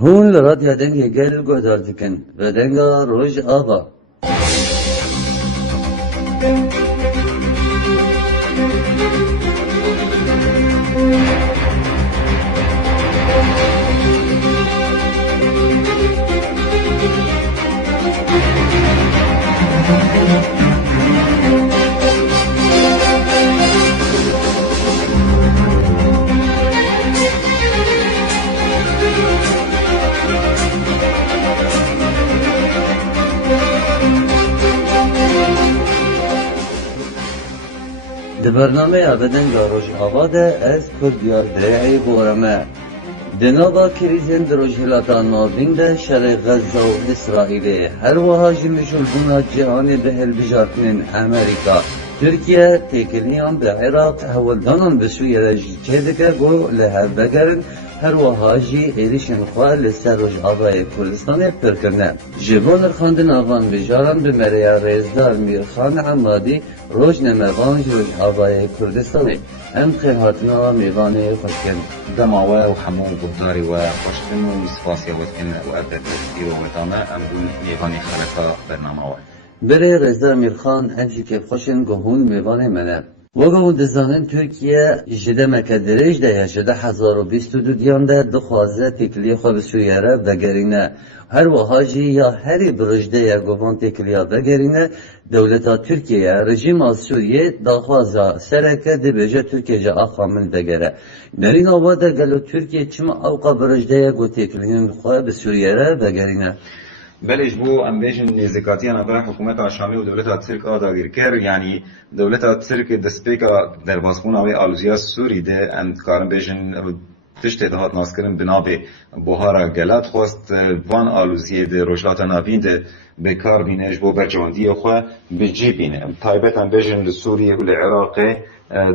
هون لراديا دنگا گل گودار دکن و دنگا روش آبا. در برنامه آبادان روش آباده از کردیار دریای بورمه دنابا کریزن دروجهلاتا ناردین ده شرق غزه و اسرائیل هر وهاجی مشلگونا جهانی به البجارتنین امریکا ترکیه تکلیان به عراق هولدانان به سوی رجی چه دکه گو لحب بگرن هر وهاجی ایریشن خواه لسر روش آبای کردستان پرکرنه جبان خاندن آوان بجاران به مریا رزدار میرخان عمادی روش نموان روش آبای کردستانی ام خیهاتنا میوانه خوشکن دماوه و حمو بوداری و خوشکن و سفاسی وکن و ابدت تفکیر و وطامه ام بون میوانه خلقا برنامه بره رزدار میرخان انچی که خوشن گهون میوانه منه وگو دزانن ترکیه جده مکدرش ده شده 1022 دیان ده دخوازه تکلیه خواب سویره بگرینه هر وحاجی یا هری برجده یا گوان تکلیه بگرینه دولتا ترکیه رژیم سوریه دخوازه سرکه ده بجه ترکیه جا آخامل بگره نرین آواده گلو ترکیه چما اوقا برجده یا گو تکلیه خواب سویره بگرینه بلش بو ام بیشن نزدیکاتیان برای حکومت شامی و دولت ترک آداگیر کر یعنی دولت ترک دسپیکا در باسپون آوی آلوزیا سوری ده ام کارم بیشن تشت اتحاد ناسکرین بنابه بوهارا گلت خواست وان آلوزیه ده روشلات نابین ده به کار بینش بو برجواندی خواه بجی بینه تایبت ام بیشن سوریه و العراقه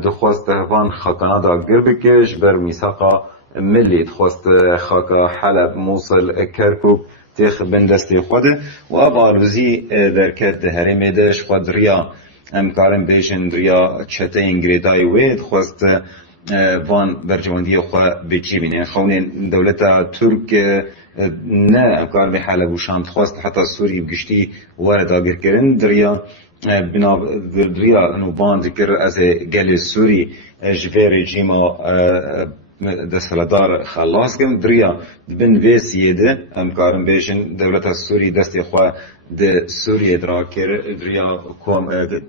دخواست وان خاکانا داگیر بکش بر میساقا ملی دخواست خاکا حلب موصل کرکوک تیخ بندستی خوده و آلوزی درکت هرمی دش خود ریا امکارم بیشن ریا چته انگریدای وید خواست وان برجواندی خواه بچی بینه خونه دولت ترک نه امکار به حلب و شام خواست حتی سوری بگشتی وارد آگر کرن دریا بنا دریا انو باند کر از گل سوری جوه رژیما دستلدار خلاص کن دریا بن ویسیه ده امکارم بیشن دولت سوری دستی خواه ده سوریه درا کر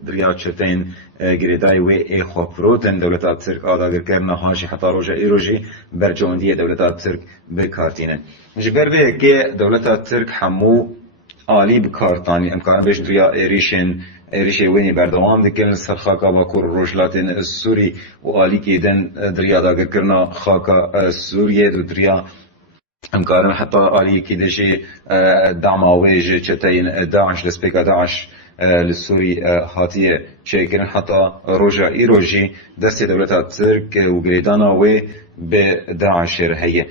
دریا چتین گریدای وی ای خواه پروتن دولت ترک آداگر کرنا هاشی حتی روژه ای روژی برجواندی دولت ترک بکارتینه جبر به که دولت ترک همو عالی بکارتانی امکارم بیشن دریا ایریشه وینی بردوام دکن سر خاکا باکور روشلاتین سوری و آلی که دن دریا داگر کرنا خاکا سوریه دو دریا امکارم حتی آلی که دشی دعماویج چتین داعش لسپیکا داعش لسوری هاتیه چه حتی روژا ای روژی دست دولت ترک و گریدانا وی به داعش رهیه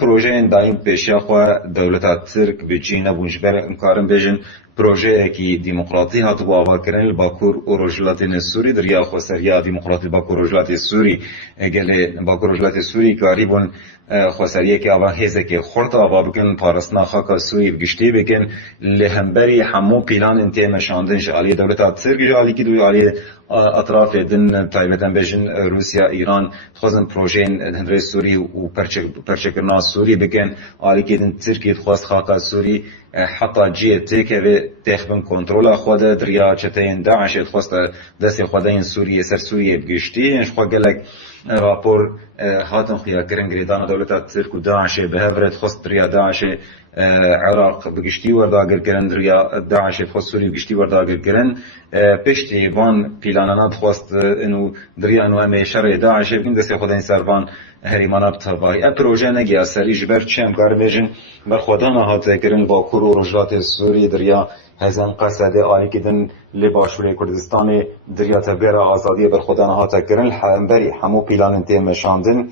پروژه دایم پیشیا خواه دولت ترک به جینه بونجبر امکارم بیجن پروژه کی دموکراتی هات و آواکرین باکور و رجلات سوری دریا خسریا دموکراتی باکور رجلات سوری اگل باکور رجلات سوری کاری بون خسریه که آوا هزه که خورد آوا بکن پارسنا خاکا سوری بگشتی بکن لهمبری همو پیلان انتی مشاندن جالی دولت ترک جالی که دوی عالی اطراف دن تایبتن بیشن روسیا ایران خوزن پروژه هندره سوری و پرچکرنا سوری بکن عالی که دن ترکی خواست خاکا سوری حتی جیه تیکه و تخبن کنترل خود دریا چتین داعش خواست دست خودین سوریه سر سوریه بگشتی انش خواه گلک راپور هاتن خیا کرن گریدان دولت ترک و داعش به هفرت خواست دریا داعش عراق بگشتی ورداگر کرن دریا داعش خواست سوری بگشتی ورداگر کرن پشتی وان پیلانانات خواست انو دریا انو همه شر داعش بگن دست خودین سروان هریمانا بطبایی پروژه نگی اثری جبر چه امکار بیجن بر خودان هات کرن باکور و رجلات سوری دریا هزن قصد آلی کدن لباشوری کردستان دریا تبیر آزادی بر خودان هات کرن همبری همو پیلان انتی مشاندن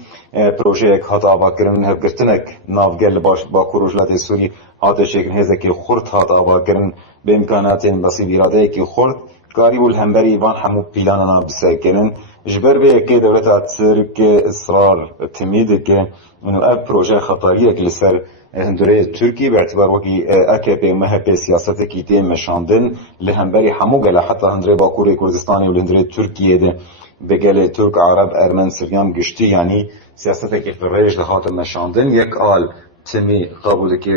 پروژه یک هات آبا کرن هفگرتنک نافگل باکور و رجلات سوری هات شکل هزکی خورد هات آبا کرن به امکانات بسیب اراده که خورد کاری بول همبری وان همو پیلانانا بسکنن جبر به که دولت ترک اصرار تمید که انو اب پروژه خطریه که لسر هندوری ترکی باعتبار وکی AKP و MHP سیاست کی تیم مشاندن لهمبری همو گله حتی هندوری باکوری کردستانی و هندوری ترکیه ده بگله ترک عرب ارمن سریان گشتی یعنی سیاست کی فرایش دهات مشاندن یک آل تمی قبول دکر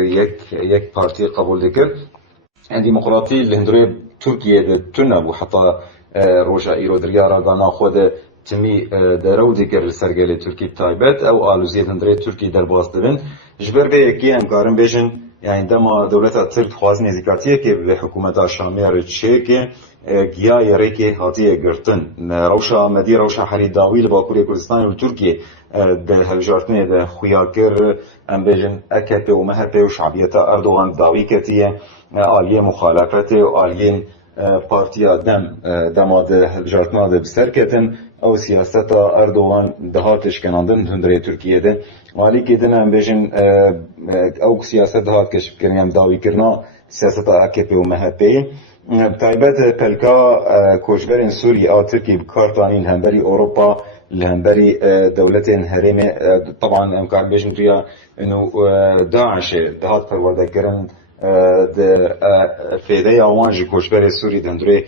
یک پارتی قبول دکر ديمقراطي الهندوري تركيا تنبو حتى روجا ايرو دريا راغانا خود تمي درو ديكر سرگل تركي تايبت او الوزيت هندري تركي درباز دبن جبر به يكي امكارن بيجن يعني دما دولت ترك خواز نزيكاتيه كي بحكومه شاميه رچه كي گیا يريكي هاتيه گرتن روشا مدي روشا حري داويل باكوري كردستان و تركيا ده هلجارتنه ده خوياكر ام بيجن AKP و MHP و شعبية اردوغان داوي كتيه آلیه مخالفت و آلیه پارتیا دماد هلجارتنا ده بسر کتن او سیاست اردوغان دهاتش کناندن هندره ترکیه ده آلی که دن هم بیشن او سیاست دهات کشف کرنی هم داوی کرنا سیاست AKP و MHP تایبت پلکا کوشبرین سوری آ ترکی بکارتانین همبری اوروپا لهمبري دولة هرم طبعا امكان بيجن ريا انه داعش دهات پروردگرن فدای آوانجی کشور سوری دندره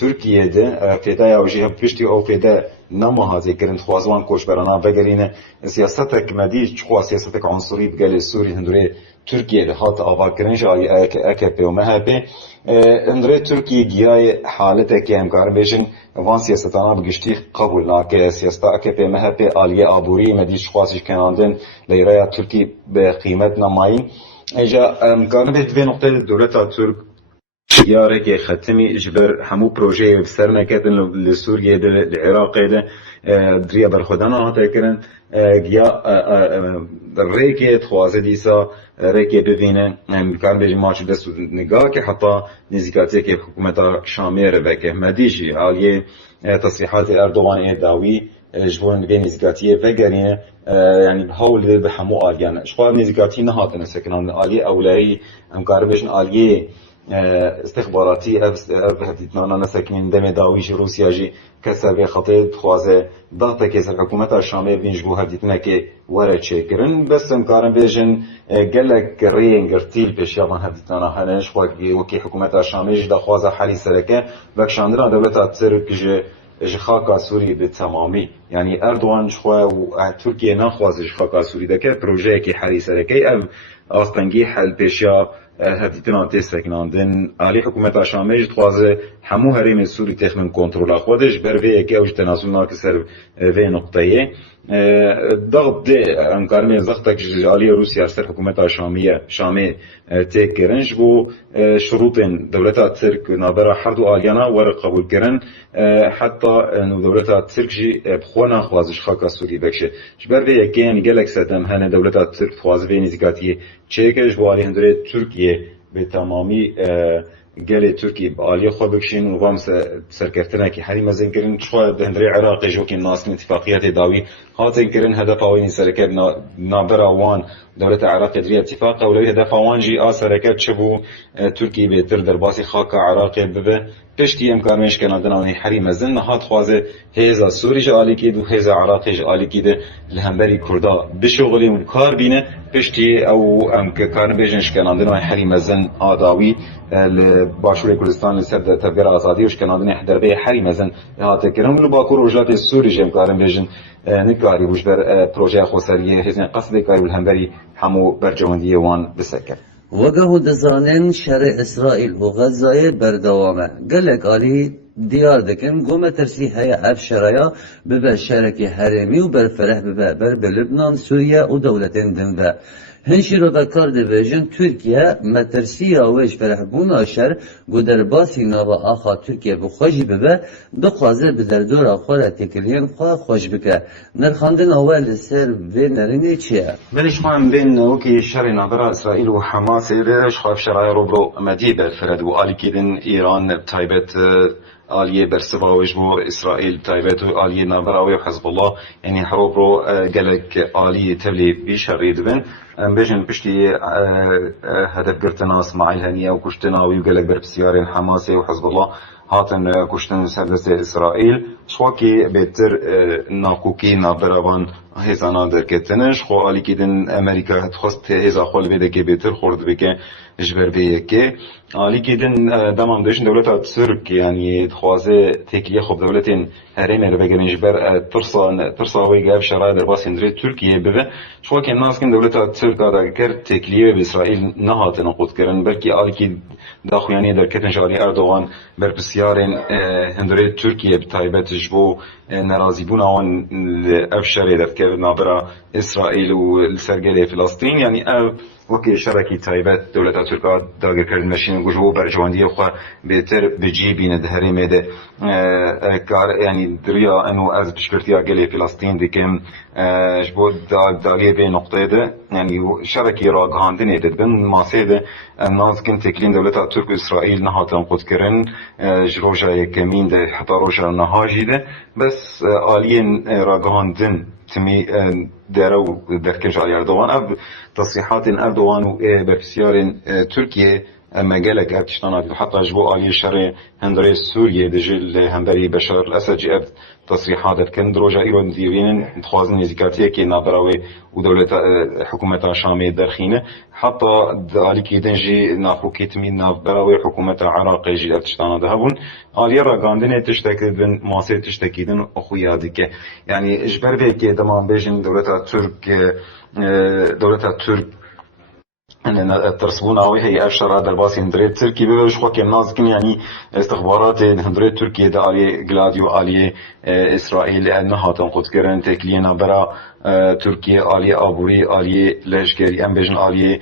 ترکیه ده فدای آوجی هم پشتی او فدا نماهاتی کرند خوازوان کشورانه بگرینه سیاست کمدی چخوا سیاست عنصری بگل سوری دندره ترکیه ده هات آوا کرنج آی AKP و MHP دندره ترکیه گیای حالت که همکار بیشن وان سیاستانا بگشتی قبول ناکه سیاست AKP MHP آلیه آبوری مدی چخواسش کناندن لیرای ترکی به قیمت نمایی اجا امکان به دوی نقطه دولت ترک یاره که ختمی جبر همو پروژه بسر نکردن لسوریه ده لعراق ده دریا برخودان ها تکرن گیا ریکه تخوازه دیسا ریکه ببینه امکان به جماعت دست نگاه که حتی نزیکاتی که حکومت شامی رو بکه مدیجی عالیه تصریحات اردوغان داوی جبون بين نزيكاتيه فقرينه يعني بحاول بحمو آليانا شخوار نزيكاتي نهاتنا سكنان آلية أولئي امكاربشن آلية استخباراتي هديتنا نسكنين دم داويش روسيا جي كسر بخطيط خوازه ضغط كسر حكومة الشامية بينجبو هديتنا كي ورا تشكرن بس امكارن بيجن قالك رين قرتيل بيش يابان هديتنا هنش وكي حكومة الشامية دا خوازه حالي سركه بكشاندرا دولة ترك جخاكا سوري بالتمامي يعني اردوغان شخوا و تركيا ناخواز جخاكا سوري دكه بروجه كي حريصه دكه ام استنگي حل بيشا هديتنا تسكناندن علي حكومه شامل تخوازه همو هرم سوري تخمن كنترول خودش بر في كي اوج تناسل كسر في نقطه ضغط ده امكارمي زختك علي روسيا سر حكومه شامي تكرنج بو شروط دولة ترك نابرا حردو آليانا ور قبول كرن حتى انه دولة ترك جي بخونا خوازش خاكا سوري بكشه جبر في يكين جالك ستم هنا دولة ترك خواز في نزيكاتي تشيكش بو علي هندري تركيا بتمامي قال تركي بآلية خو بكشين وقام سركرتنا كي حري مزين كرن شوية دهندري عراقي جو كي الناس اتفاقيات داوي هاتين كرن هدف اوين سركر نابرا وان دولة عراق دري اتفاق اولوي هدف وان جي سركر تشبو تركي بيتر درباسي خاكا عراقي ببه پشتی امکانش کنادنانی حریم مزن نهاد خوازه هیزا سوری جالی کید و هیزا عراقی جالی کید لهمبری کردا بشغلی و کار بینه پشتی او کار بیجنش کنادنانی حریم مزن آداوی لباشور کردستان لسد تبگر آزادی وش کنادنی حدر به حریم مزن هات کرم لو باکور وجلات سوری جم کارم بیجن نکاری وش بر پروژه خسریه هزین قصد کاری لهمبری همو برجواندی وان بسکر وگه دزانن شر اسرائیل و غزه بردوامه گلک آلی دیار دکن گومه ترسی های اف شرایا به شرکی حرمی و برفره بر لبنان سوریه و دولتین دنبه هنشی رو بکار دیویژن ترکیه مترسی آویش فرح بون آشر گودر باسی نوا آخا ترکیه بخوشی ببه بخوازه بدر دور آخوار تکلین خواه خوش بکه نرخاندن اول سر و نرینه چیه؟ بلش خواهم بین وکی شر نابرا اسرائیل و حماس ایدش خواهف شرای رو برو مدی برفرد و آلی کدن ایران تایبت آلیه برسباوش بو اسرائیل تایبت و آلیه نابراوی و حزب الله یعنی حروب رو گلک آلیه تبلی بیشاری دبن ام بيجن بشتي هدف قرتنا اسماعيل هنيه وكشتنا ويقلق بربسيارين حماسي وحزب الله هاتن كشتن سردس اسرائيل شواكي بيتر ناكوكي نابرابان هزانا دركتنش خو علي كيدن امريكا تخست هزا خول بيدك بيتر خورد بك جبر بيك علي كيدن دمان دوشن دولة ترك يعني تخوازه تكليه خب دولتين هرين بگرن جبر ترسا ويقاب شرائع درباس اندري تركيا ببه شواكي الناس كن دولة ترك هذا كر تكليه بإسرائيل نهات نقود كرن بلكي علي كيد داخو يعني دركتن شغالي اردوغان بربسيارين هندري تركيا بتايبت جبو نرازي بونا وان افشاري دفكر نابرا اسرائيل والسرقلي فلسطين يعني وكي شركي تايبت دولة تركيا داگر كردن ماشين جوجو برجواندية خوا بيتر بجيبين الدهري ميدا يعني دريا انه از بشكرتيا قلي فلسطين دي كم جبو دالية بين نقطة ده يعني شركي راقهاندن يدد بن ماسيدة الناس كنت تكلين دولة ترك اسرائيل نهاتن قد كرن جروجا يكمين ده حتى روجا نهاجي ده بس آلين راقهاندن تمي درو دركج على اردوغان اب تصريحات اردوغان وبفسيار تركيا اما قالك ابتشتانا حتى جبو علي شر هندري سوريا دجل هندري بشار الاسد جاب تصريحات كان دروجا ايران ديرين تخوازن زكاتيه كي نابراوي ودوله حكومه شامي درخينه حتى علي كي دنجي نافو كيتمين نابراوي حكومه العراق جي ابتشتانا دهبون علي راغاندن تشتكي بن ماسي تشتكيدن اخويا ديك يعني اجبر بك دمان بيجن دوله ترك ان ترسبون اوي هي اشهر هذا الباسي هندري تركي بيش خو كان نازكن يعني استخبارات هندري تركيا دا علي جلاديو علي اسرائيل انها تنقد كرن تكلينا برا تركيا علي ابوري علي لشكري ام بيجن علي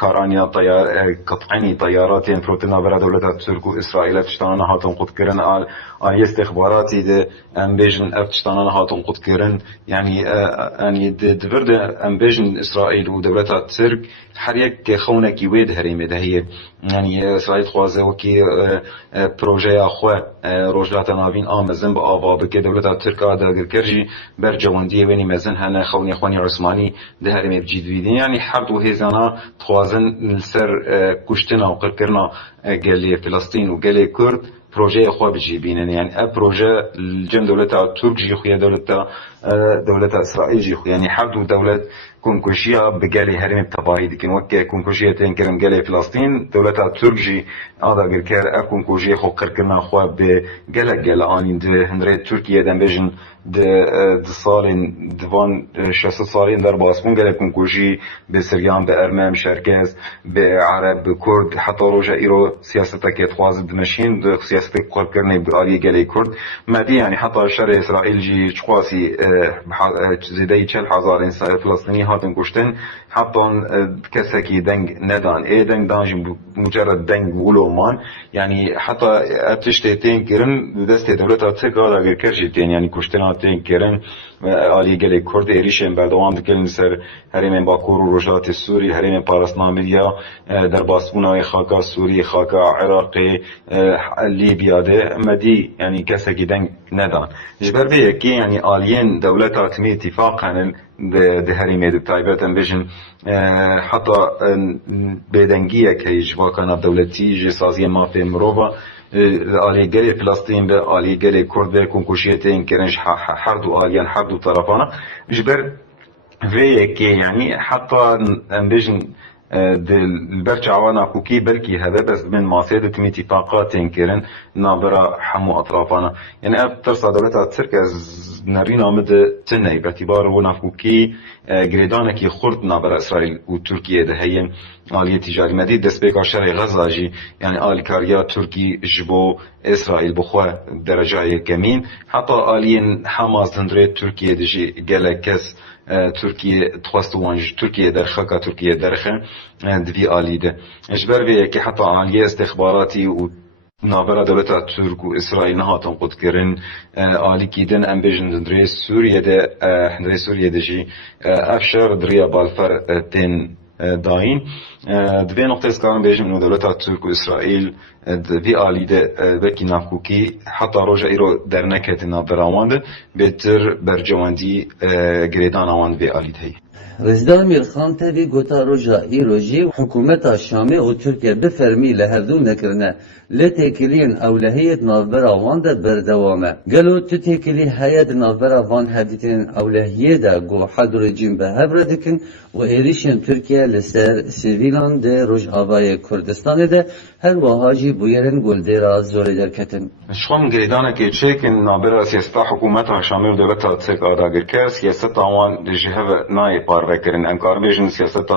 كارانيا طيار قطعني طيارات بروتينا برا دولة ترك واسرائيل تشتانا هاتن قد كرن علي استخبارات ده ام بيجن افتشتانا هاتن قد كرن يعني دبرد ام بيجن اسرائيل ودولة ترك حريك خونك يويد هريمه ده هي يعني اسرائيل خوازه وكي بروجي اخو روجلات نافين امازن بآوا بك دولة تركيا دا كرجي برجوانديه ويني مزن هنا خوني اخواني عثماني ده هريمه بجيد ويدين يعني حرد وهزانا توازن السر كشتنا وقركرنا قال فلسطين وقال كرد بروجي اخو بجيبين يعني بروجي الجن دولة ترك جي خويا دولة اسرائيل جي خويا يعني حرد دولة كونكوشيا بقالي هرم بتباهي دكن وكي كونكوشيا تنكرم قالي فلسطين دولة تركجي هذا غير كونكوشيا خو قركنا خو بقال اني هندري تركيا دم بيجن د صالين دفان شخص صالين در باسمون قال كونكوشي بسريان بارمام شركاز بعرب كرد حتى روجا ايرو سياستك يتخواز دمشين سياستك قركرني بقالي قالي كرد ما دي يعني حتى شر اسرائيل جي تشخواصي زيداي 4000 انسان فلسطيني هاتن كشتن حتى كسكي دنگ ندان دنگ دانج مجرد دنگ ولومان يعني حتى اتشتين كرن دست دولة تركيا غير كرجتين يعني كشتناتين كرن آلی گلی کرد ایریشن بردوام دکلن سر هریم باکور و رجلات السوری هریم پارسنامیا در باسمونای خاکا سوری خاکا عراقی لیبیا ده مدی يعني كسا جدًا ندان جبر بيه كي يعني آليين دولتا تمي اتفاقا ده هريمي تايبات بيجن حتى بدنجية كي جواكنا دولتي جسازية ما في مروفا آلی گلی فلسطین به آلی گلی کرد به کنکوشیتین کرنش حردو آلیان حردو طرفانا جبر وی که يعني حتى امبيجن البرشا عوانا كوكي بلكي هذا بس من ماسيدة اتفاقات كيرن نابرا حمو اطرافانا يعني ابترسا دولتا تركز نرينا مد تنهي باعتبار هنا كوكي جريدانا كي خرد نابرا اسرائيل وتركيا ده هي آلية تجاري مديد دست بيكا شرعي غزة جي يعني آلي كاريا تركي جبو اسرائيل بخوا درجة كمين حتى آليين حماس هندري تركيا دجي جالا كس تركيا تخواستوانج تركيا درخا تركيا درخا دفي آلي ده اجبر بيه كي حتى آلية استخباراتي و نابرا دولتا ترك و اسرائيل نهاتن قد كرن آلي كيدن ام بيجن هندري سوريا ده هندري سوريا دجي افشار دريا بالفر تين داين دوی نقطه اسکارن بیشم نو دولتا ترک و اسرائیل دوی آلی ده بکی نافکوکی حتی روژا ایرو در نکت نابراواند بهتر برجواندی گریدان آوان دوی آلی ده رزدان میرخان تبی گوتا روژا ایروژی حکومت شامی و ترکیه بفرمی لهردو نکرنه لتکلین اولهیت نافبر آوان ده بردوامه گلو تو تکلی هید نافبر آوان هدیتین اولهیه ده گو حد رجیم به هبره دکن و ایریشن ترکیه لسر سیویلان ده روژ آبای کردستان ده هر وحاجی بویرن گلده را زوری درکتن. شخم گریدانه که چیکن نابر سیاست حکومت شامی و دولت ترک آداگر کرد سیاست آوان جهه نای پاره کردن انکار بیشن سیاست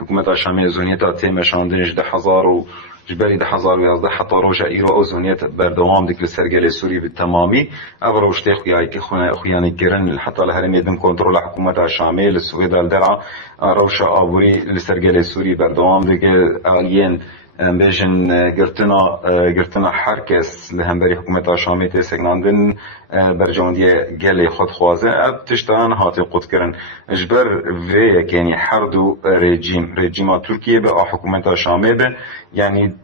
حکومت شامی زونیت تیم شاندن 10000 و جبری 1011 حتی روز ایرو او زونیت بردوام دکل سرگل سوری بالتمامی اول روز تخویای که خویانی کردن حتی لهرم یدم کنترل حکومت شامی لسوید الدرع روز آبوری لسرگل سوری بردوام دکل آلین بیشن گرتنا هرکس لهمبری حکومت شامی تسکناندن برجاندی گلی خود خوازه اب تشتان هاتی قد کرن اجبر وی کنی هر دو رژیم ترکیه به حکومت شامی به یعنی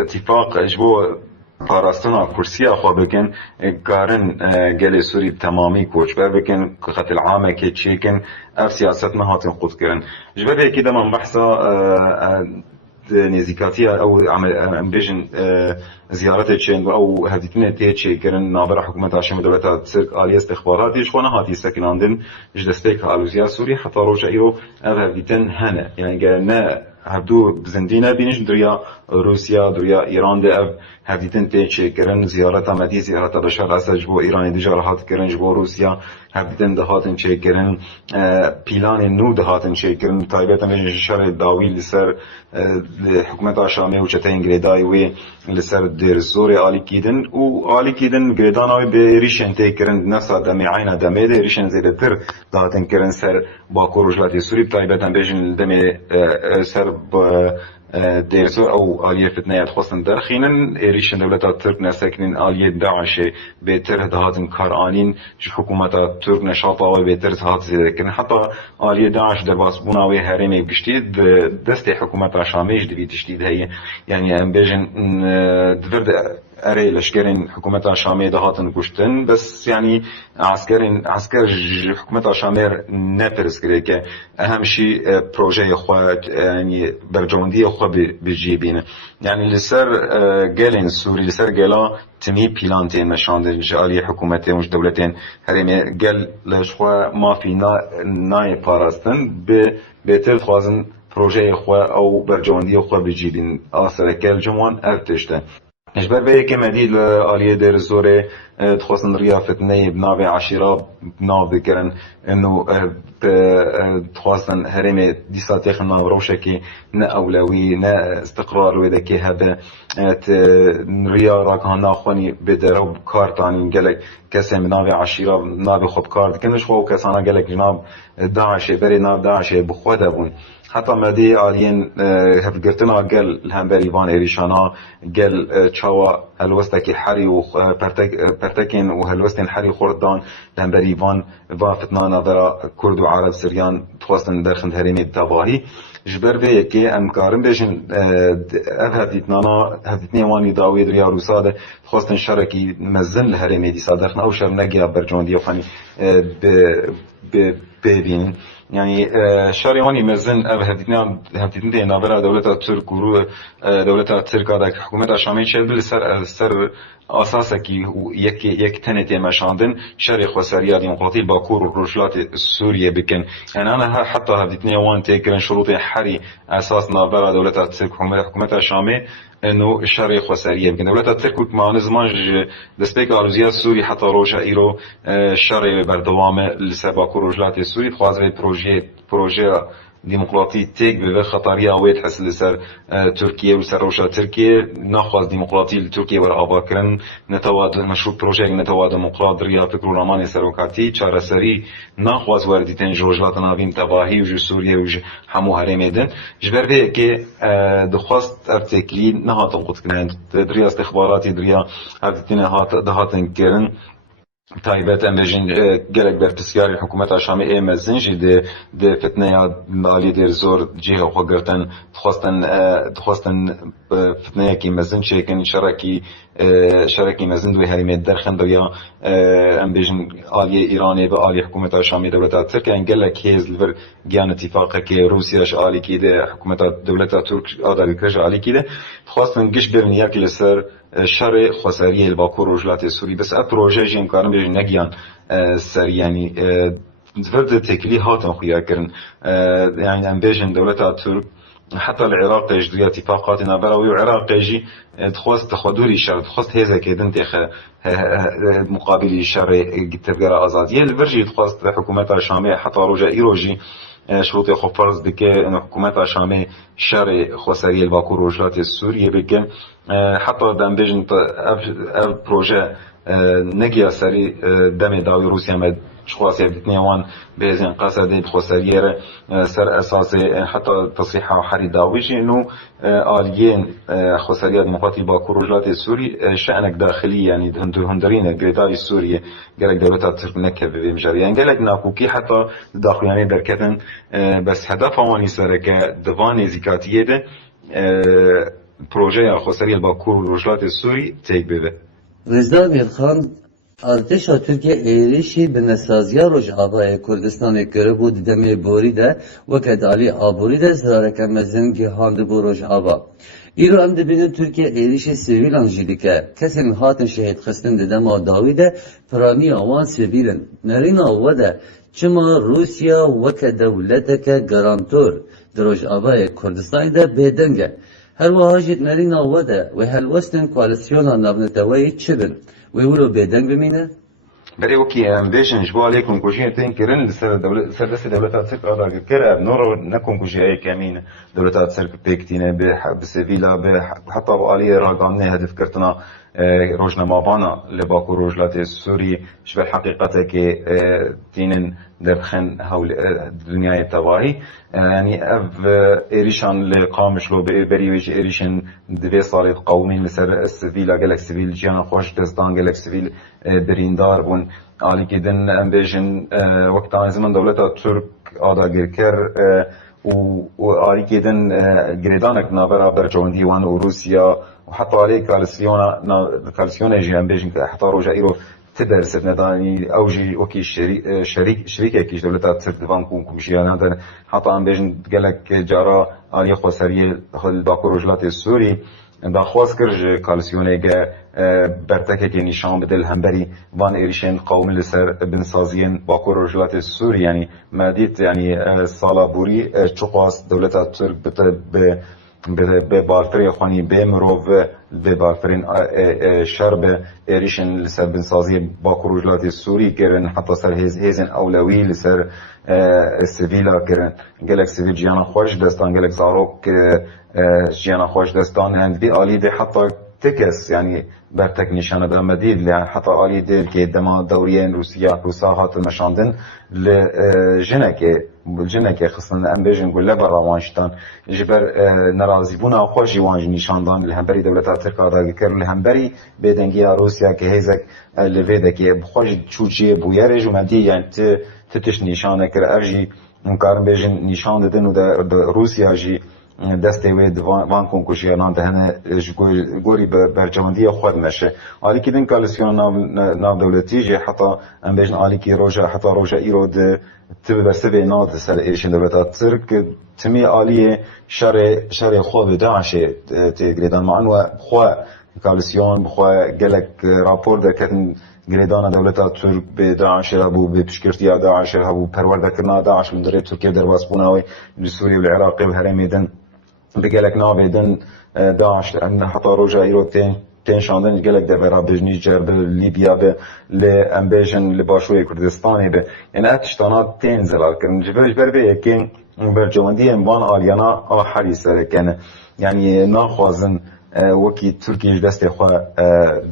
اتفاق اجبو پاراستنا کرسی خو بکن کارن گلی سوری تمامی کوچبر بکن خط العامه که چیکن اف سیاست ما هاتی قد کرن اجبر یکی دمان بحثا نزیکاتی او عمل بیشن زیارت چین و او هدیتنه تیچی کردن نابر حکومت شامی دولت ترک آلی استخباراتیش خونه هاتی سکناندن جدستیک آلوزیا سوری حتی روش ایرو او هدیتن هنه یعنی نه هردو زندینه بینش دریا روسیا دریا ایران ده او هدیتن تیچی کردن زیارت آمدی زیارت بشار اسد جبو ایران دیجا راحت کردن جبو روسیا هدیتن دهاتن چی کردن پیلان نو دهاتن چی کردن تایبت میشه شر داویل لسر حکومت شامی و چته انگلیدای وی لسر در زور آلی کیدن و آلی کیدن گریدان آوی به ریشن تی کرن نفسا دمی عینا دمی ده ریشن زیده تر دهاتن کرن سر باکور رجلاتی سوری تایبتا بیشن دمی سر دیرزور او آلیه فتنیات خواستن درخینن ایریشن دولت ترک نسکنین آلیه داعش بهتر دهاتن کارانین جو حکومت ترک نشاط و بهتر دهات زیده کنن حتی آلیه داعش در باسبونا و هرمی گشتید دست حکومت شامیش دوی تشدید هی یعنی ام بیجن دورد اره لشکرین حکومت شامی دهاتن گشتن بس یعنی عسكر حکومت شامی نپرس کرده که اهم شی پروژه خود یعنی برجاندی خود بجیبینه یعنی لسر گلین سوری لسر گلا تمی پیلانتین نشاندن جالی حکومت و دولتین هرمی گل لشخوا مافی نای پاراستن به بهتر خوازن پروژه خود او برجاندی خود بجیبین آسر کل جوان ارتشته اجبر به که مدید آلیه در زوره تخواستن ریافتنه بناوی عشیرا بناو بکرن انو تخواستن هرم دیسا تیخن روشه که نه اولوی نه استقرار ویده که هده ریا راکان ناخوانی بدرو کارتانی گلک کسی بناوی عشیرا بناوی خود کار دکنش خو کسانا گلک جناب داعشه بری ناو داعشه بخوده بون حتی مدی آلین هفگرتنا گل همبری وان ایریشانا گل چاوا هلوستکی حری و پرتکین و هلوستین حری خوردان همبری وان وافتنا نظر کرد و عرب سریان تخواستن درخند هریمی تباهی جبر به که امکارم بیشن هفدیتنی وانی داوید ریا روساده تخواستن شرکی مزن لهریمی دی صادقنا او شر نگیا برجاندی و خانی ببینن یعنی شریانی مزن هفدیتنی نابرا دولت ترک و دولت ترک آده حکومت شامی چه بل سر اساسا کی یک تنه مشاندن شری خسریا دموکراتی باکور و رجلات سوریه بکن یعنی انا حتی هفدیتنی وان تکرن شروط حری اساس نابرا دولت ترک حکومت شامی انه شر خسريه بكن دولت ترك مع نظام دستيك علوزيا سوري حتى روجا ايرو شر بردوام لسباك رجلات سوري خواز بروجي ديمقراطي تيك به خطريه اويت حس لسر تركيا وسر روجا تركيا ناخذ ديمقراطي لتركيا ور اباكرن نتواد مشروع بروجي نتواد ديمقراط ريا فكر رومان سروكاتي چارسري ناخذ ورديتن جورجلات نابين تباهي وج سوريا وج همو هرميدن جبر به كي دخواست ارتكلي نهات قد كنت دريا استخباراتي دريا هاتين هات دهاتن كرن تایبەت ئەم بێژین gelek berpirsiyarê hikûmeta Şamê ê mezin jî dê fitneya alî dêr zor cihê xwe girtin dixwastin fitneyekî mezin çêkin şerekî mezin dê herêmê derxin ya em bêjin aliyê Îranê bi alî hikûmeta Şamê dewleta Tirkiye gelek hêz li vir giyan itîfaqekê Rûsya ji alîkî de hikûmeta dewleta Türk adagirkir ji alîkî de dixwastin giş bêvin yekî li ser şerê xweseriyê li Bakur Rojhilatê Sûrî bis ev proje jî em karin bêjin negiyan ser yanî vir de têkilî hatin xuya kirin yani em bêjin dewleta Türk حتى العراق يجدوا اتفاقات نابراوي والعراق يجي تخواست تخدوري شر تخواست هذا كيدن تخ مقابل الشر تبقى ازاديه الفرجي تخواست حكومه الشاميه حتى رجاء ايروجي شروط خو فرض دكه ان حكومه الشاميه شر خساري الباكور رجلات السوريه بكن حتى دم بيجن بروجه نگیا سری دم داوی روسیا مد شخصی بتنیوان بهزین قصد بخسریه سر اساس حتی تصریح حری داویش انه آلیین خسریات مقاطی باکور رجلات سوری شأنك داخلی یعنی هندرین گریدای سوریه گلک دولت ترک نکه به مجری یعنی گلک ناکوکی حتی داخلیانی درکتن بس هدف آنی سر که دوان زیکاتیه ده پروژه خسری باکور رجلات سوری تیک بده Rıza Mirxan Artêşa Tirkiye êrişî bi nesaziya Rojavayê Kurdistanê kiribu di demê borî de weke dalî aborî de zirareke mezin gihandibû Rojava. Îro em dibînin Tirkiye êrişî sivîlan jî dike. Kesên hatin şehîdxistin di dema dawî de piraniya wan sivîlin. Nerîna we de çima Rûsya weke dewleteke garantor di Rojavayê Kurdistanê de bêdeng e. Her wiha jî nerîna we de wê helwestên koalîsyona navneteweyî çi bin? Wê wilo bêdeng bimîne? برای وکی ام بیشن جبال علیکم کوچی تین کرن سر دست دولت ترک آداغ کرد نورو نکن کوچی ای کمین دولت ترک پیکتینه به سویلا به حتی با علی راگانه هدف کردنا روزنامه بانا لباکو روزلات سوری شبه حقیقته که تینن درخن حول دنیای تواهی يعني اف ايريشان لقامش لو بريوج ايريشن دوی سالت قومي مثل السيفيل جالك سيفيل جانا خوش دستان جالك سيفيل بريندار بون عالي كدن ام بيجن وقتا زمان دولتا ترك آدا گرکر و عالي كدن گریدانك نابرا برجوندي وان وروسيا وحتى عليه كالسيونا جي ام بيجن حتى روجا ايرو تدرس نداني اوجي وكي شريكه كيش دولتات تصير دفان كون كومشيانا دن حتى ام بيجن قالك جارا علي خسريه الباكور رجلات السوري دا خواست کرج کالسیونه گه برتکه که نشان بده الهمبری وان ایریشن قوم لسر بن سازین باکور رجلات السوري يعني ماديت يعني صالابوري چقاس دولت ترک به بالفری خوانی به مروف به بالفرین شرب ایریشن لسر بنسازی باکور رجلات سوری کرن حتی سر هیزن اولوی لسر سویلا کرن گلک سویل جیانا خوش دستان گلک زاروک جیانا خوش دستان هند بی آلی ده حتی تكس يعني برتك نشانة مديد يعني حتى آلي دير كي دما دوريين روسا هات المشاندن لجنك خصنا ام بيجن نقول لبرا وانشتان جبر نرازي بونا خوشي وانج نشاندان الهمبري دولتا تركا دا كر الهمبري بيدنگيا روسيا كي هيزك لفيدك بخوش تشوجي بويرج ومدي يعني تتش نشانه كر افجي مقارن بيجن نشان ددن و روسيا جي دسته وید وان کنکوشیانان دهنه گوری برجواندی خود مشه آلی که دن کالسیون ناو دولتی جه حتی ام بیشن آلی که روژا حتی روژا ایرو ده تبه بسته ناد سر ایشن دولتات ترک تمی آلی شر خواه به داعشه تگریدان معنو خواه کالسیون بخواه گلک راپور ده کتن گریدان دولتات ترک به داعش هبو به پشکرتی داعش هبو پرورده کرنا داعش من داره ترکیه در واسبوناوی لسوریه و العراقی و هرمی دن بقالك نابدن داعش ان حتى رجع ايرو تين شاندن قالك ده برا بجني جرب ليبيا به لامبيجن لباشوي كردستان به يعني اتشتانات تين زلال كن جبل بربه يكين برجواندي وان اليانا حريسه كان يعني ناخذن وكي تركيا دست خو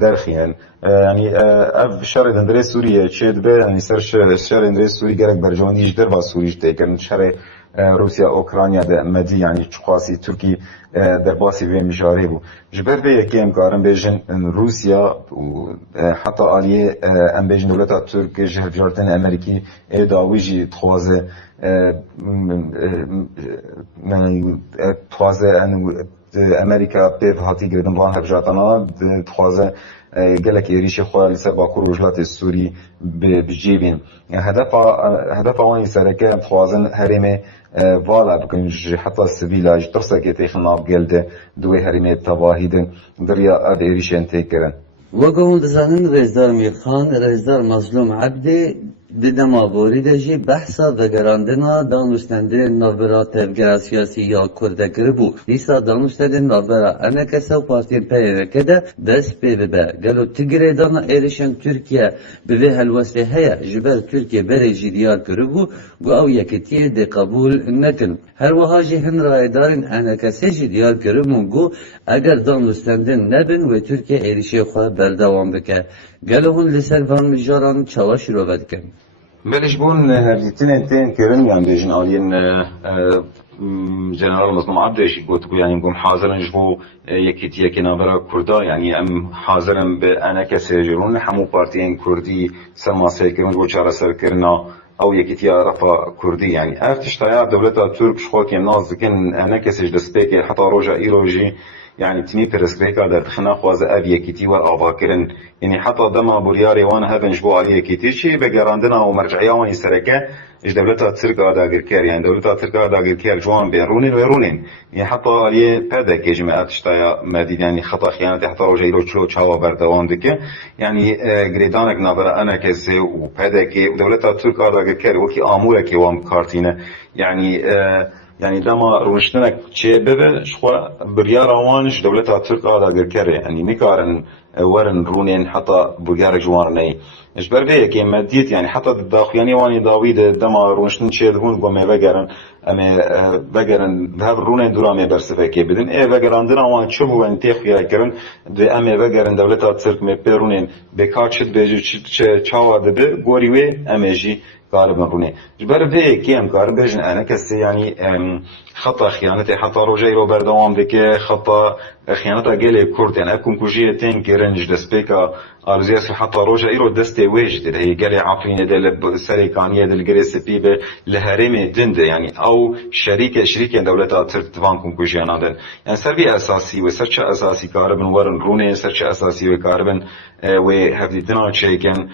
درخيان يعني اف شر اندري سوريا تشد به يعني سر شر اندري سوري قالك برجواندي جدر با سوري تكن شر روسيا اوكرانيا ده مدي يعني تشخاصي تركي درباسي في مجاري بو جبر بي كي ام كارم بيجن روسيا وحتى اليه ام بيجن دولتا ترك جهجارتن امريكي داويجي تخوازه من تخوازه ان امريكا بيف هاتي گردن بان هفجاتنا تخوازه gelek êrişê xwe li ser Bakur Rojhilatê Sûrî bijîbin. Hedefa wan sereke em dixwazin herêmê vala bikin ji heta sivîla ji tirsekê têxin nav gel de di wê herêmê tevahî din diriya ev êrişên tê kirin. وقوم دزانن رزدار میرخان رزدار مظلوم عبدی ددما بوری جی بحثا وگراندنا دانوستندن نوبرا تفگر سیاسی یا کرده کربو لیسا دانوستندن نوبرا انا کسا پارتین پیوه کده دست پیوه به گلو تگره دانا ایرشن ترکیه به هلوسه هیا جبر ترکیه بره جی دیار کربو گو او یکتیه دی قبول نکن هر وها جی هن رایدارن انا کسی جی دیار کربو گو اگر دانوستندن نبن و ترکیه ایرشی خواه بردوام بکه گلو هن لسر وان مجاران چواش رو بدکن بلش بون هرزيتين تين كيرن يعني بيجن آلين جنرال مظلوم عبدش قلت يعني نقوم حاضرا جبو يكي نابرا كردا يعني ام حاضرا بأنا كسيجرون حمو بارتيين كردي سما سيكرون جو چارا سركرنا او يكي رفا كردي يعني افتشتايا دولتا ترك شخوكي ناز كن انا كسيج دستيكي حتى روجا ايروجي يعني تني برسكريكا در خنا خوازه ابي كيتي ور افاكرن يعني حتى دما بورياري وانا هبن جبو عليه كيتي شي بجراندنا ومرجعيه وان سركه اج دولتا تركا داغر كير يعني دولتا تركا داغر كير جوان بيرونين ويرونين يعني حتى عليه بدا كجماعات اشتايا مدين يعني خطا خيانه حتى روجيرو تشو تشاوا بردوان دك يعني جريدانك نابرا انا كزي وبدا كي دولتا تركا داغر كير وكي اموره كي وام كارتينه يعني يعني دما روشتنك چه ببه شخوا بريار وانش دولتها ترك آدا گرکره يعني نكارن ورن رونين حتى بريار جوارني اجبر بيه كي مديت يعني حتى الداخياني واني داويد دما روشتن چه دهون قومي بگرن اما بگرن بهاب رونين دورامي برسفه كي بدن ايه بگراندنا وان چه بو انتي خيار کرن دي اما بگرن دولتها ترك مي برونين بكار چد بيجو چاوا دبه گوري وي اما جي قارب روني جبر بيه كي ام قارب بيجن انا كسي يعني خطا خيانتي حتى روجي رو بردوام دكي خطا خيانتا جيلي كورد يعني اكون كوجيه تين كيرنج دسبيكا ارزياس حتى روجا ايرو دستي ويج هي جالي عفرين دل سريكانيه دل جري سبيبه لهرمي دند يعني او شريكه دولتها ترتفان كون كوجيه نادن يعني سربي اساسي وسرچ اساسي كاربن ورن روني سرچ اساسي وكاربن و هفدي دنا تشيكن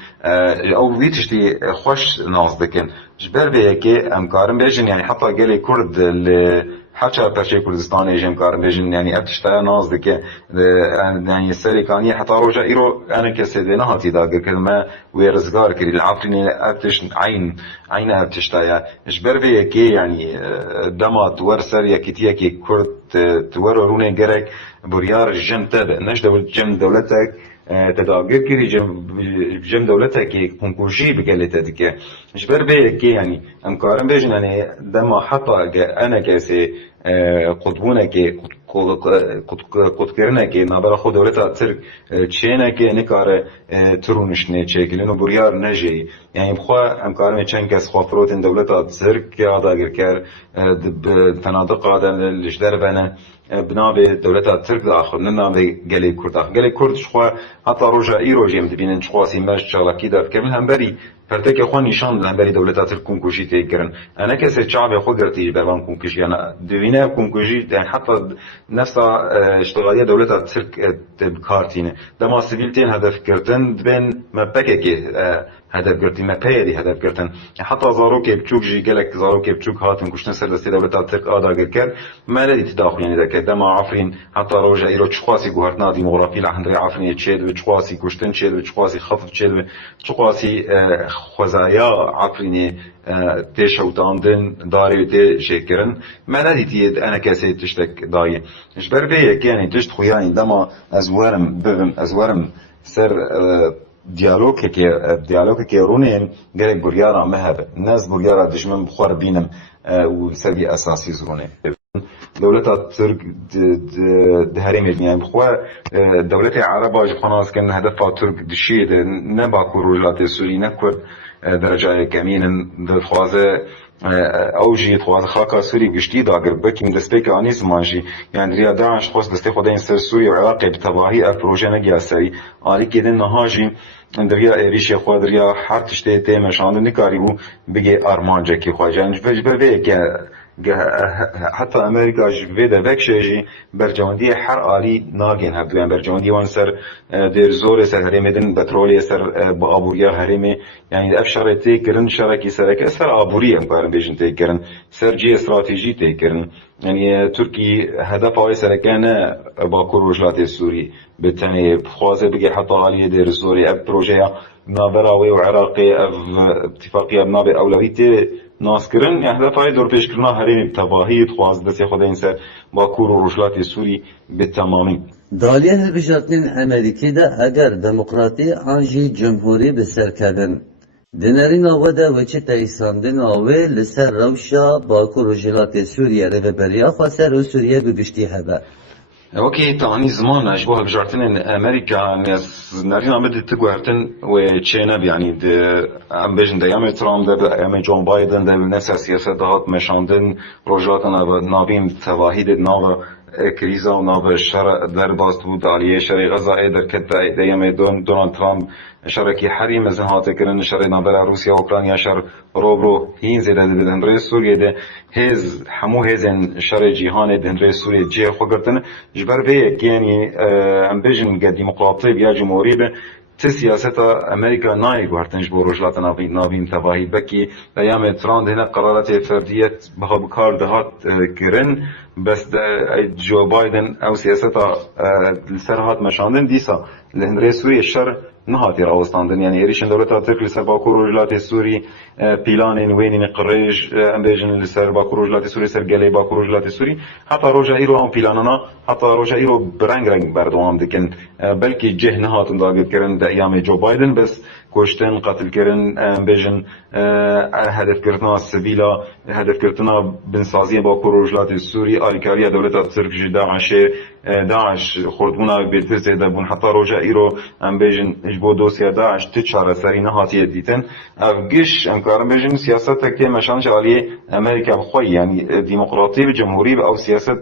او فيتشتي خوش ناز دكن جبر بيكي ام كارم بيجن يعني حتى جالي كرد حتى برشي كردستان يجم كارم بيجن يعني ابتشتا ناز دكي يعني سريكانيه حتى روجا ايرو انا كسيدنا هاتي داغر كلمه ويرزغار كري العفرين ابتش عين ابتشتا جبر بيكي يعني دما تور سريا كتيه كي كرد تور روني جرك بريار جم تبع نش جم دولتك تداغر كري جم دولتها كي كونكوجي بقالتها ديك جبر بيه يعني ام كارم بيجن يعني دما حتى انا كاسي قطبونا كي قد كرنا كي نابرا خود دولتها ترك تشينا كي نكار ترونشني تشكلين بريار نجي يعني بخوا ام كارم چن كاس خافروتن دولتها ترك هذا كر فنادق هذا الجدار بنا بنابه دولتها ترك داخل ننابه قلي كرد شخوا حتى رجع ايروجي متبينن شخوا سيماش شغلكي دار كامل هم بري فرتك اخوان نشان لهم بري دولتها ترك كونكوجي تيكرن انا كسر شعب اخو قرتي بابان كونكوجي انا دوينا كونكوجي يعني حتى نفسها اشتغاليه دولتها ترك بكارتينه دما سيفيلتين هدف كرتن بين مبككي هدف گرتی مپیدی هدف گرتن حتی زارو که بچوک جی گلک زارو که بچوک هاتن کشتن سر دستی دولت ترک آدا کرد مالدی تداخل یعنی دکه دم عفرین حتی روجا ایرو چخواسی گوهرنا دیموغرافی لحندری عفرین چید و چخواسی کشتن چید و چخواسی خفف چید و چخواسی خوزایا عفرین تشوتاندن داری و تشکرن مالدی تید انا کسی تشتک دایی جبر بیه یعنی تشت خویانی دم از ورم سر دیالوگ که رونیم گره بریارا مهب ناس بریارا دشمن بخور بینم و سربی اساسی زرونه دولت ترک دهریم يعني بخوا دولت عرب واجب خلاص كان هدفها ترك دشيد نباكو رجلات سوري نكور درجة كمين دخوازه او جي تخواز خاكا سوري قشتي داگر بكي من دستيك اني زمانجي يعني ريا داعش خواز دستي خدين سر سوريا وعراقي بتباهي بروجه نجي سري علي كده نهاجي دريا ريش خواد ريا حرت تشتي تيمش عند نكاريبو بيجي ارمانجا كي خواجان جبر بيك حتى امريكا جفيدا بكشيجي برجواندي حر آلي ناگين هبدو يعني برجواندي وان سر دير زور سر هرمدن بترولي سر بابوريا هرمي يعني افشار تيكرن شركي سرك سر ابوريا مقارن بيجن تيكرن سر جي استراتيجي تيكرن يعني تركي هدف هاي سر كان باكور وجلات السوري بالتاني بخوازه بقي حتى آلي دير زوري اب بروجيا نابراوي وعراقي اف اتفاقية بنابي اولويتي ناسکرین هدفهای دور پیش کردن هرمی تباهی خواست دستی خود این سر با کور و رجلات سوری به تمامی. دالیه هلبجاتنین امریکی ده اگر دموکراتی آنجی جمهوری بسر کردن دنری نوه ده وچه تایساندن آوه لسر روشا با کور و رجلات سوریه رو بریا خواسته رو سوریه بگشتی هبه. وكي تاني زمان أشبه بجارتن أمريكا ناس نارين عم بدي تقوهرتن وتشينا يعني عم بيجن دا يامي ترامب دا يامي جون بايدن دا نفس السياسة دهات مشاندن روجاتنا نابين تواهيد ناوا كريزا وناوا الشرق در باستود عليه شرق غزة در كتا دا يامي دونالد ترامب شركي حريم مزن هاتكرن شر نابرا روسيا اوكرانيا شر روبرو هين زيدا بدن رئيس سوريا ده هز حمو هزن شر جهان دن رئيس سوريا جي خوغرتن جبر بي يعني ام بيجن ديمقراطي بيا جمهوري به سياسة أمريكا ناي قهرتنش بروجلات نابين تباهي بكي أيام ترامب هنا قرارات فردية بها بكار دهات كرن بس جو بايدن أو سياسة السرهات مشاندن ديسا لأن رئيس سوريا الشر نهاتي راوستاندن يعني إريشن دولتا ترك لسر باكور رجلات السوري بيلانين وينين قريج أمبيجن لسر باكور رجلات السوري سر قلي باكور رجلات السوري حتى روجا إيرو هم بيلاننا حتى روجا إيرو برنگ بردوام دكن بلكي جه نهاتن داقت كرن دا أيام جو بايدن بس كوشتن قتل كرن أمبيجن هدف كرتنا السبيلة هدف كرتنا بنسازية باكور رجلات السوري آلكاريا دولتا ترك داعش خردونا بيتزي دبون حتى روجا إيرو أمبيجن جبو دوسيا داعش تشار سري نهاتي ديتن أفجش أمكار بيجن سياسة كي مشانش عليه أمريكا بخوي يعني ديمقراطية بجمهورية أو سياسة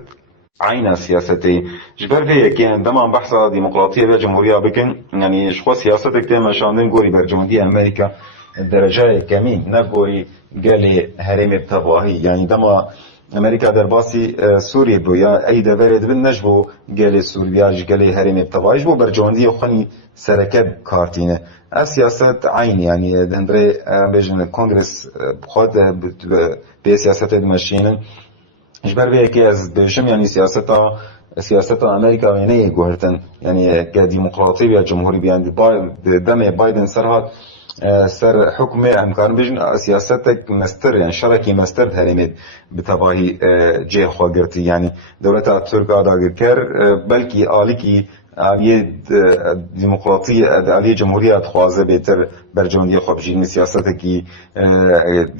عين سياستي جبر في كي عندما بحث ديمقراطية بجمهورية بكن يعني شخص سياسة كي مشان غوري برجمهورية أمريكا الدرجة كمين نغوري قال هرم بتباهي يعني دما أمريكا درباسي سوريا بويا أي دبرد بالنجبو قال سوريا قال هرم بتباهي بو برجمهورية خني سركب كارتينه السياسات عين يعني دندري بيجن الكونغرس خد بسياسات المشينه جبر بيه كي از بيشم يعني سياسة أمريكا يعني جوهرتن يعني كديمقراطية بيا جمهوري بيان دم بايدن سرها سر حكمه أمكان بيجن سياستك مستر يعني شركي مستر هرمد بتباهي جه خواجرتي يعني دولة تركيا داغر كر بلكي آلكي علیه دموکراتی علیه جمهوریت خوازه بهتر برجوندی خوب جین سیاسته کی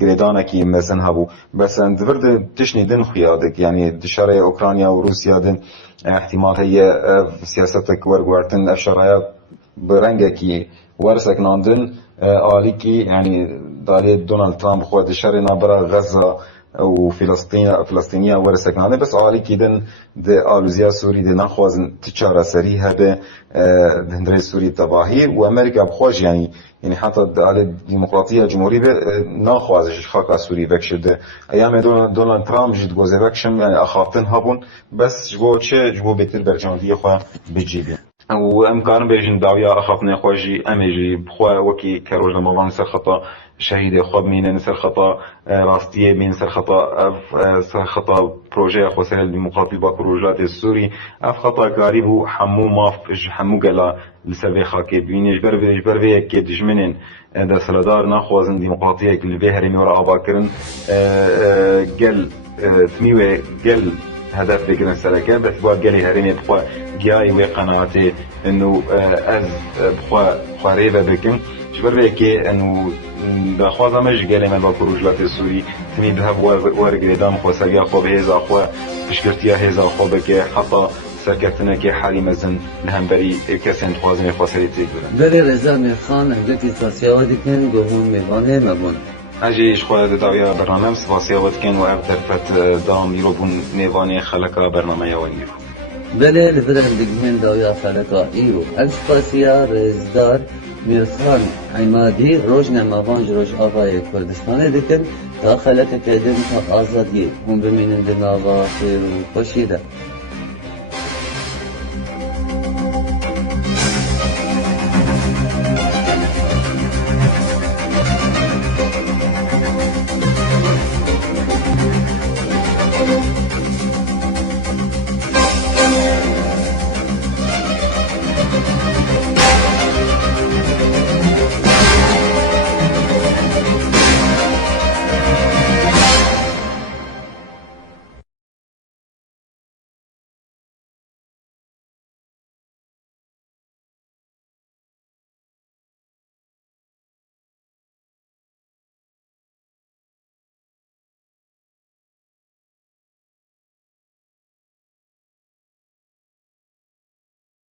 گریدانه کی مثلا هبو بس اندورد تشنی دن خیاده یعنی دشاره اوکراینیا و روسیا دن احتمال هي سیاستك ورغورتن افشارaya برنگه کی ورسک ناندن عالی کی يعني دالی دونالد ترامپ خود دشاره نابرا غزه وفلسطينية ورسكنانه بس عالي كيدن ده آلوزيا سوري ده نخوازن تجارة سري هذا هندري سوري تباهي وأمريكا بخوش يعني حتى على الديمقراطية الجمهورية نخوازش خاكا سوري بكشد أيام دونالد ترامب جد جوزي بكشم يعني أخاطن هبون بس جبو بيتر برجاندية خوا بجيبه وامكان بيجن داويا اخافنا خوجي اميجي بخوا وكي كروج لما وان سر خطا شهيد خوب مين سر خطا راستيه مين سر خطا بروجي خو سهل ديمقراطي باكروجات السوري اف خطا قريب حمو ماف حمو قلا لسبي خاكي بين جبر في كي دجمنن دا سلدار ناخوازن ديمقراطيه اللي بهرمي ورا اباكرن قال تميوه قال هدف فكرة سركة بس بوا قالي هرمي بخوا جاي وقناعتي انه از بخوا خريبة بكم جبر بيكي انه داخوازا مش قالي من باكروجلات السوري تمي بهب ورقريدام خوا سرقا خوا بهيزا خوا بشكرتيا هيزا خوا بكي حتى سركتنا كي حالي مزن لهمبري كسين خوازمي خوا سريتي بري رزا ميخان هنگتی تاسيوادي كن گوهون ميغانه مبون اجي شخوات داوية برنامج سباسيا وتكن وأقدر فت دام يروبون نيفاني خلقا برنامج وينيرو. بله لبرن دگمن داویا خلقا ایو اسپاسیا رزدار میرخان عمادی روش نماوانج روش آقای کردستان دکن تا خلق کدن تا آزادی هم بمینند ناوا خیر و خوشیده